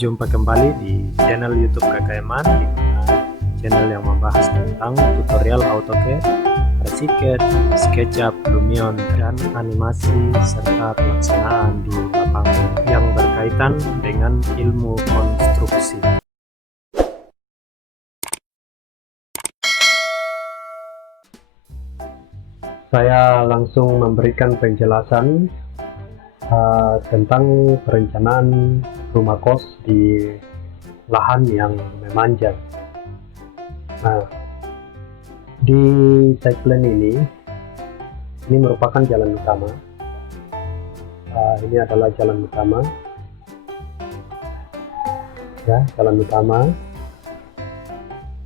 Berjumpa kembali di channel YouTube KKMan, di mana channel yang membahas tentang tutorial AutoCAD, Archicad, SketchUp, Lumion, dan animasi serta pelaksanaan di lapangan yang berkaitan dengan ilmu konstruksi. Saya langsung memberikan penjelasan tentang perencanaan rumah kos di lahan yang memanjang. Nah, di site plan ini merupakan jalan utama. Ini adalah jalan utama, ya, jalan utama.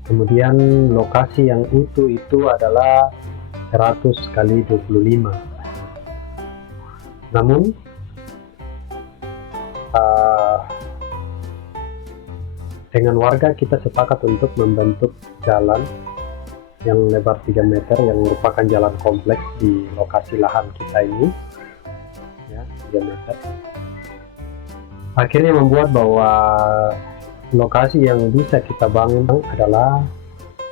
Kemudian lokasi yang utuh itu adalah 100 kali 25. Namun dengan warga kita sepakat untuk membentuk jalan yang lebar 3 meter yang merupakan jalan kompleks di lokasi lahan kita ini, ya, 3 meter. Akhirnya membuat bahwa lokasi yang bisa kita bangun adalah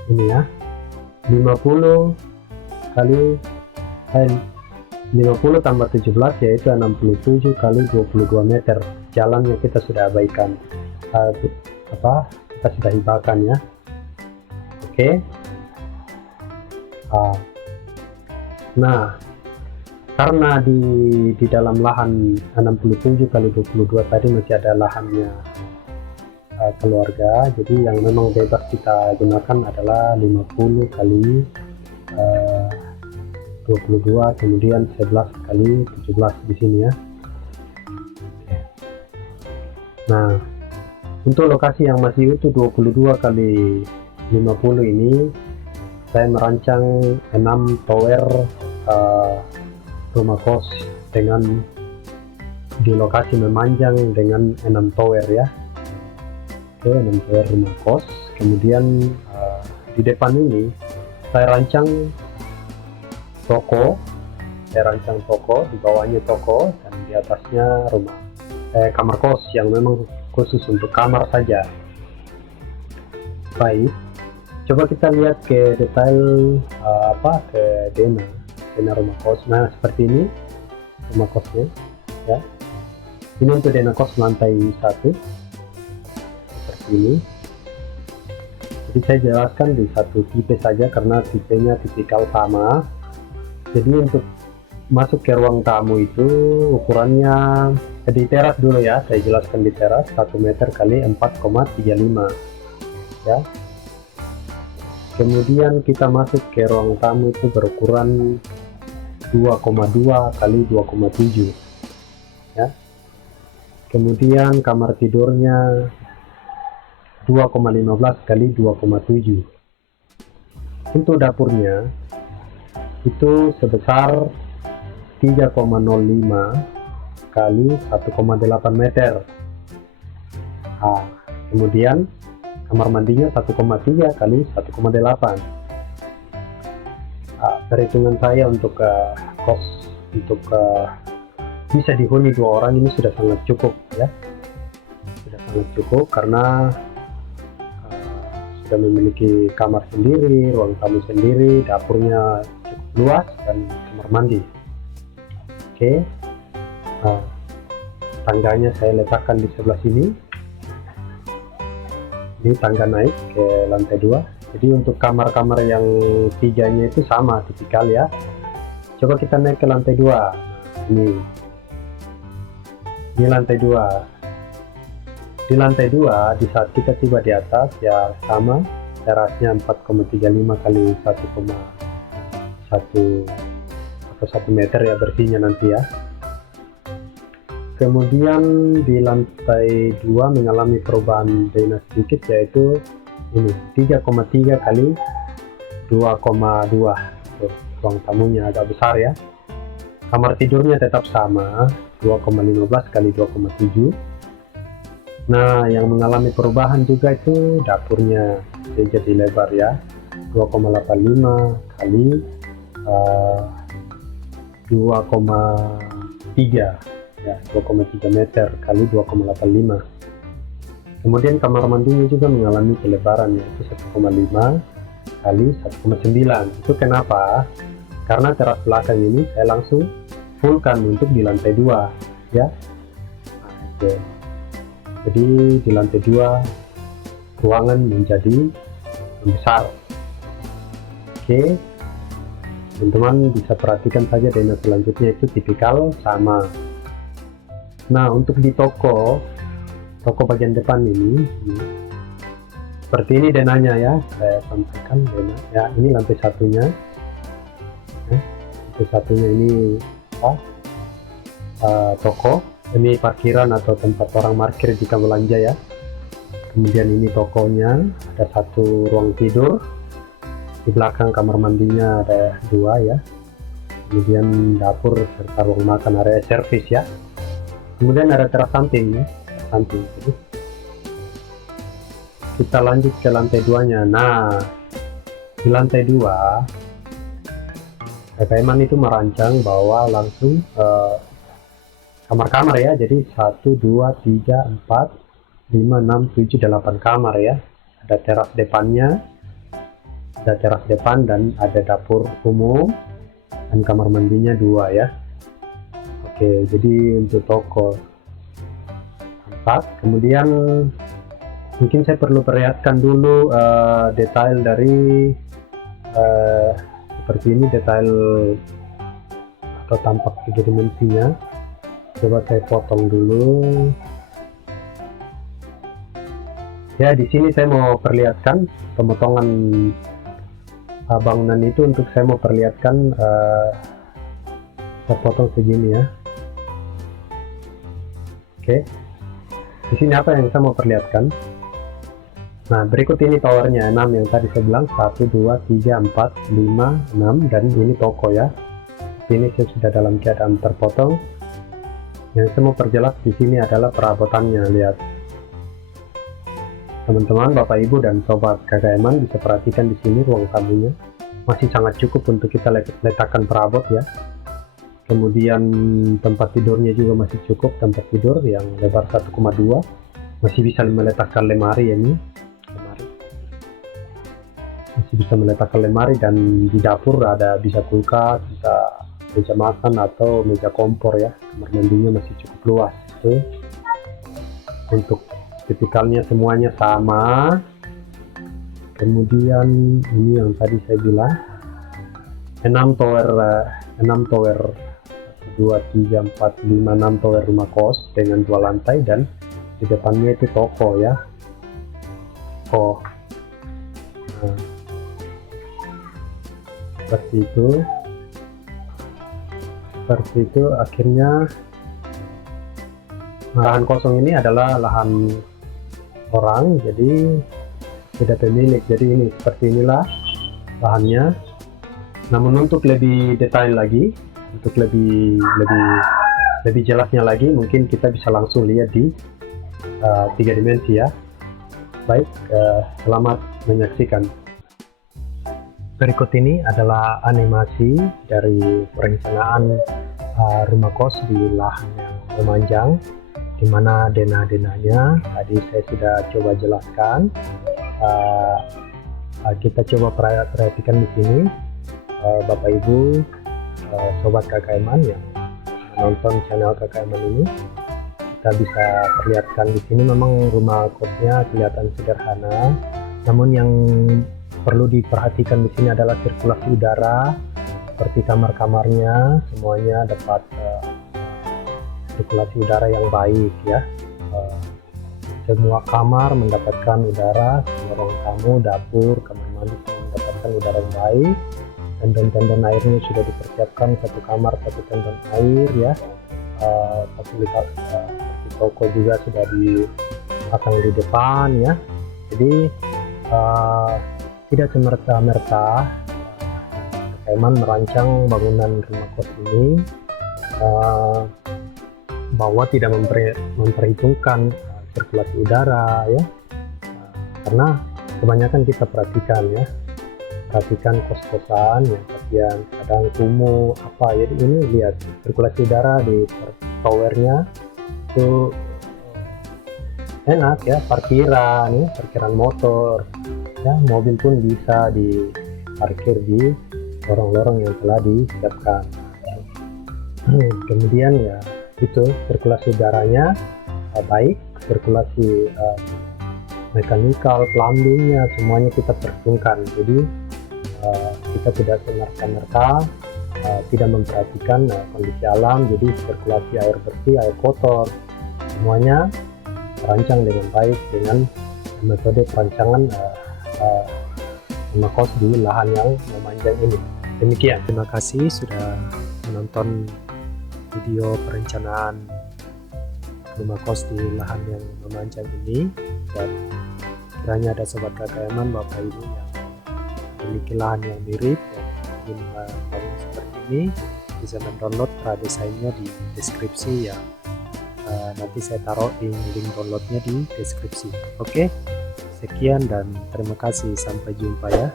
ini, ya, 50 tambah 17 yaitu 67 kali 22 meter. Jalannya kita sudah abaikan, kita sudah hibahkan, ya. Oke. Nah, karena di dalam lahan 67 kali 22 tadi masih ada lahannya keluarga, jadi yang memang bebas kita gunakan adalah 50 kali 22, kemudian 11 kali 17 di sini, ya. Nah, untuk lokasi yang masih utuh 22 kali 50 ini saya merancang 6 tower rumah kos dengan di lokasi memanjang dengan 6 tower, ya. Oke, 6 tower rumah kos. Kemudian di depan ini saya rancang toko, di bawahnya toko, dan di atasnya rumah kamar kos yang memang khusus untuk kamar saja. Baik, coba kita lihat ke detail ke dena rumah kos. Nah, seperti ini rumah kosnya, ya. Ini untuk dena kos lantai 1 seperti ini. Jadi saya jelaskan di satu tipe saja karena tipenya tipikal sama. Jadi untuk masuk ke ruang tamu itu ukurannya di teras dulu, ya, saya jelaskan di teras 1 meter kali 4,35, ya. Kemudian kita masuk ke ruang tamu itu berukuran 2,2 kali 2,7, ya. Kemudian kamar tidurnya 2,15 kali 2,7. Untuk dapurnya itu sebesar 3,05 kali 1,8 meter. Kemudian kamar mandinya 1,3 kali 1,8. Perhitungan saya untuk kos untuk bisa dihuni 2 orang ini sudah sangat cukup, ya. Sudah sangat cukup karena sudah memiliki kamar sendiri, ruang tamu sendiri, dapurnya cukup luas, dan kamar mandi. Oke. Tangganya saya letakkan di sebelah sini. Ini tangga naik ke lantai 2. Jadi untuk kamar-kamar yang 3-nya itu sama tipikal, ya. Coba kita naik ke lantai 2. Ini lantai 2. Di lantai 2, di saat kita tiba di atas, ya, sama terasnya 4,35 kali 1 meter, ya, bersihnya nanti, ya. Kemudian di lantai 2 mengalami perubahan dena sedikit, yaitu ini 3,3 kali 2,2. Ruang tamunya agak besar, ya. Kamar tidurnya tetap sama 2,15 kali 2,7. Nah, yang mengalami perubahan juga itu dapurnya jadi lebar, ya, 2,85 kali 2,3, ya, 2,3 meter kali 2,85. Kemudian kamar mandinya juga mengalami pelebaran, yaitu 1,5 kali 1,9. Itu kenapa? Karena teras belakang ini saya langsung fullkan untuk di lantai 2 ya. Oke. Jadi di lantai 2 ruangan menjadi besar. Oke, teman-teman bisa perhatikan saja denah selanjutnya itu tipikal sama. Nah, untuk di toko bagian depan ini seperti ini denahnya ya, saya sampaikan denah ya. Ini lantai satunya ya. Lantai satunya ini toko, ini parkiran atau tempat orang parkir jika belanja ya. Kemudian ini tokonya, ada satu ruang tidur, di belakang kamar mandinya ada 2 ya, kemudian dapur serta ruang makan, area servis ya. Kemudian ada teras samping ya, samping. Jadi kita lanjut ke lantai 2-nya. Nah, di lantai 2 Kakak Eman itu merancang bahwa langsung kamar-kamar ya. Jadi 1, 2, 3, 4, 5, 6, 7, 8 kamar ya. Ada teras depannya, ada teras depan dan ada dapur umum dan kamar mandinya 2 ya. Oke, jadi untuk toko 4. Kemudian mungkin saya perlu perlihatkan dulu detail dari seperti ini, detail atau tampak 3 dimensinya. Coba saya potong dulu. Ya, di sini saya mau perlihatkan pemotongan bangunan itu. Untuk saya mau perlihatkan saya potong segini ya. Oke, di sini apa yang saya mau perlihatkan? Nah, berikut ini towernya 6 yang tadi saya bilang 1, 2, 3, 4, 5, 6 dan ini toko ya. Ini saya sudah dalam keadaan terpotong. Yang saya mau perjelas di sini adalah perabotannya. Lihat, teman-teman, Bapak Ibu dan Sobat Kakak Eman bisa perhatikan di sini ruang tamunya masih sangat cukup untuk kita letakkan perabot ya. Kemudian tempat tidurnya juga masih cukup, tempat tidur yang lebar 1,2, masih bisa meletakkan lemari ini. Masih bisa meletakkan lemari, dan di dapur ada bisa kulkas, bisa meja makan atau meja kompor ya. Kamar mandinya masih cukup luas. Oke. Untuk tipikalnya semuanya sama. Kemudian ini yang tadi saya bilang 6 tower 2, 3, 4, 5, 6 tower rumah kos dengan 2 lantai, dan di depannya itu toko ya. Nah, seperti itu akhirnya lahan kosong ini adalah lahan orang, jadi tidak pemilik. Jadi ini seperti inilah lahannya. Namun untuk lebih detail lagi, untuk lebih jelasnya lagi, mungkin kita bisa langsung lihat di 3 dimensi ya. Baik, selamat menyaksikan. Berikut ini adalah animasi dari perencanaan rumah kos di lahan yang memanjang, di mana denah-denahnya tadi saya sudah coba jelaskan. Kita coba perhatikan di sini, Bapak Ibu, Sobat Kakak Eman yang menonton channel Kakak Eman ini, kita bisa perlihatkan di sini memang rumah kosnya kelihatan sederhana, namun yang perlu diperhatikan di sini adalah sirkulasi udara. Seperti kamar-kamarnya semuanya dapat sirkulasi udara yang baik ya. Semua kamar mendapatkan udara, semua ruang tamu, dapur, kamar mandi semua mendapatkan udara yang baik. Tendon-tendon airnya sudah dipersiapkan, satu kamar satu tendon air ya. Fasilitas seperti toko juga sudah dipasang di depan ya. Jadi tidak semerta-merta Kakak Eman merancang bangunan rumah kos ini bahwa tidak memperhitungkan sirkulasi udara ya, karena kebanyakan kita perhatikan kos-kosan yang bagian kadang kumuh apa, jadi ini lihat sirkulasi udara di towernya itu enak ya, parkiran motor ya, mobil pun bisa diparkir di lorong-lorong yang telah disiapkan. Kemudian ya itu sirkulasi udaranya baik, sirkulasi mekanikal, plumbingnya semuanya kita perhitungkan. Jadi kita tidak semerta-merta tidak memperhatikan kondisi alam. Jadi sirkulasi air bersih, air kotor semuanya terancang dengan baik dengan metode perancangan rumah kos di lahan yang memanjang ini. Demikian, terima kasih sudah menonton video perencanaan rumah kos di lahan yang memanjang ini. Dan kiranya ada sobat KKM, Bapak Ibu yang memiliki lahan yang mirip dan ingin bangun seperti ini, bisa mendownload pradesainnya di deskripsi ya. Nanti saya taruh link downloadnya di deskripsi. Oke, sekian dan terima kasih, sampai jumpa ya.